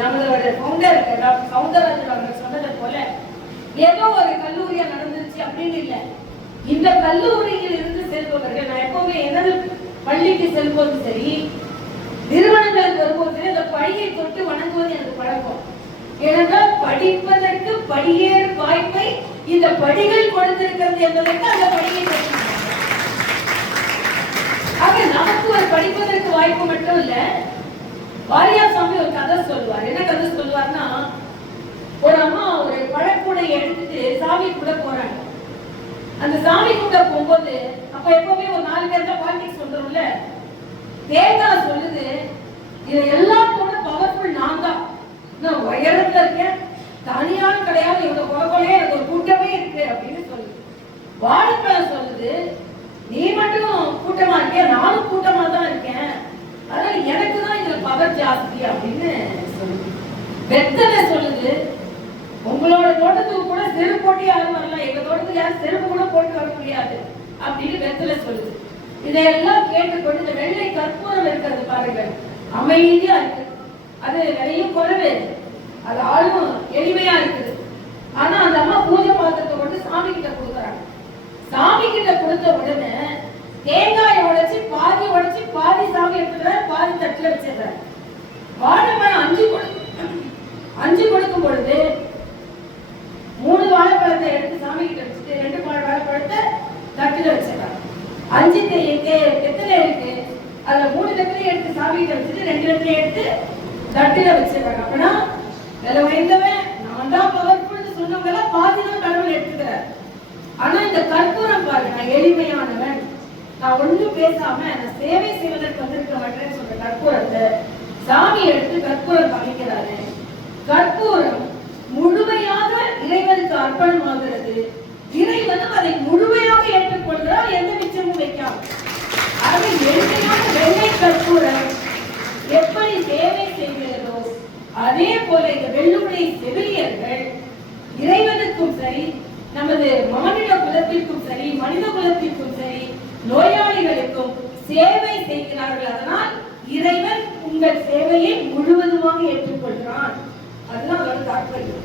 நம்மளோட சௌந்தரராஜன் அவர்கள் சொன்னதை போல ஏதோ ஒரு கல்லூரியா நடந்துருச்சு அப்படின்னு இல்லை. இந்த கல்லூரியில் இருந்து செல்பவர்கள், நான் எப்பவுமே எனது பள்ளிக்கு செல்வது சரி, நிறுவனங்களுக்கு வரும்போது சரி, அந்த படியை தொட்டு வணங்குவது எனக்கு பழக்கம். ஏனென்றால் படிப்பதற்கு படியேறு வாய்ப்பை இந்த படிகள் கொடுத்திருக்கிறது என்பதற்கு அந்த படியை தொட்டு. ஆக நமக்கு ஒரு படிப்பதற்கு வாய்ப்பு மட்டும் இல்ல. வாரியார் சாமி ஒரு கதை சொல்லுவார். என்ன கதை சொல்லுவார்னா, ஒரு அம்மா ஒரு பழக்கூடையை எடுத்துட்டு சாமி கூட போறாங்க. அந்த சாமி கூட போகும்போது அப்ப எப்பவுமே ஒரு 4 பேர் தான் பாலிடிக்ஸ் வந்துரும்ல. தேங்காய் சொல்லுது, இது எல்லாத்தோட பவர்ஃபுல் நான் தான், நான் உயரத்துல இருக்கேன், தனியான கிடையாது, இவங்க குழப்பமே எனக்கு ஒரு கூட்டமே இருக்கு அப்படின்னு சொல்லுது. வாழைப்பழம் சொல்லுது, நீ மட்டும் கூட்டமா இருக்கிய, நானும் கூட்டமா தான் இருக்கேன், அதனால எனக்கு தான் இதுல பவர் ஜாஸ்தி அப்படின்னு சொல்லுது. வெத்தலை சொல்லுது, உங்களோட தோட்டத்துக்கு கூட செருப்பு போட்டு யாரும் வரலாம், எங்க தோட்டத்துக்கு யாரும் செருப்பு கூட போட்டு வர முடியாது அப்படின்னு வெத்தலை சொல்லுது. இதையெல்லாம் கேட்டுக்கொண்டு இந்த வெள்ளை கற்பூரம் இருக்கிறது பாருங்க, அமைதியா இருக்கு, அது விலையும் குறைவு, அது ஆளும் எளிமையா இருக்குது. ஆனா அந்த அம்மா பூஜை பாத்திரத்தை கொண்டு சாமி கிட்ட கொடுக்குறாங்க. சாமி கிட்ட கொடுத்த உடனே தேங்காயை உடைச்சு பாதி சாமி எடுத்துக்கிறார், பாதி தட்டுல வச்சிடுறாரு. வாழைப்பழம் 5 கொடுக்கும் பொழுது 3 வாழைப்பழத்தை எடுத்து சாமி கிட்ட வச்சுட்டு 2 வாழைப்பழத்தை தட்டுல வச்சிடறாரு. 5 வெத்தலை இருக்கு, அதுல 3 வெத்தலை எடுத்து சாமி கிட்ட வச்சுட்டு 2 வெத்தலை எடுத்து தட்டுல வச்சிடறாங்க. அப்படின்னா விலை வாய்ந்தவன் நான் தான் பவர்ஃபுல் சொன்னவங்க எல்லாம் பாதி தான் கடவுள் எடுத்துக்கிறார். ஆனா இந்த கற்பூரம் பாருங்க, நான் எளிமையானவன், நான் ஒண்ணும் பேசாம நான் சேவை செய்வதற்கு வந்திருக்க மாட்டேன்னு சொல்ற கற்பூரத்தை சாமி எடுத்து கற்பூரம் காமிக்கிறாரு. கற்பூரம் முழுமையாக இறைவனுக்கு அர்ப்பணமாகிறது. இறைவனும் அதை முழுமையாக ஏற்றுக்கொள்கிறார், எந்த மிச்சமும் வைக்காம. ஆகவே எளிமையான வெள்ளை கற்பூரம் எப்படி சேவை செய்கிறதோ அதே போல இந்த வெள்ளுடைய செவிலியர்கள் இறைவனுக்கும் சரி, நமது மாநில குலத்திற்கும் சரி, மனித குலத்திற்கும் சரி, நோயாளிகளுக்கும் சேவை செய்கிறார்கள். அதனால் இறைவன் உங்கள் சேவையை முழுவதுமாக ஏற்றுக்கொள்கிறான். அதுதான் அதோட தாற்பயம்.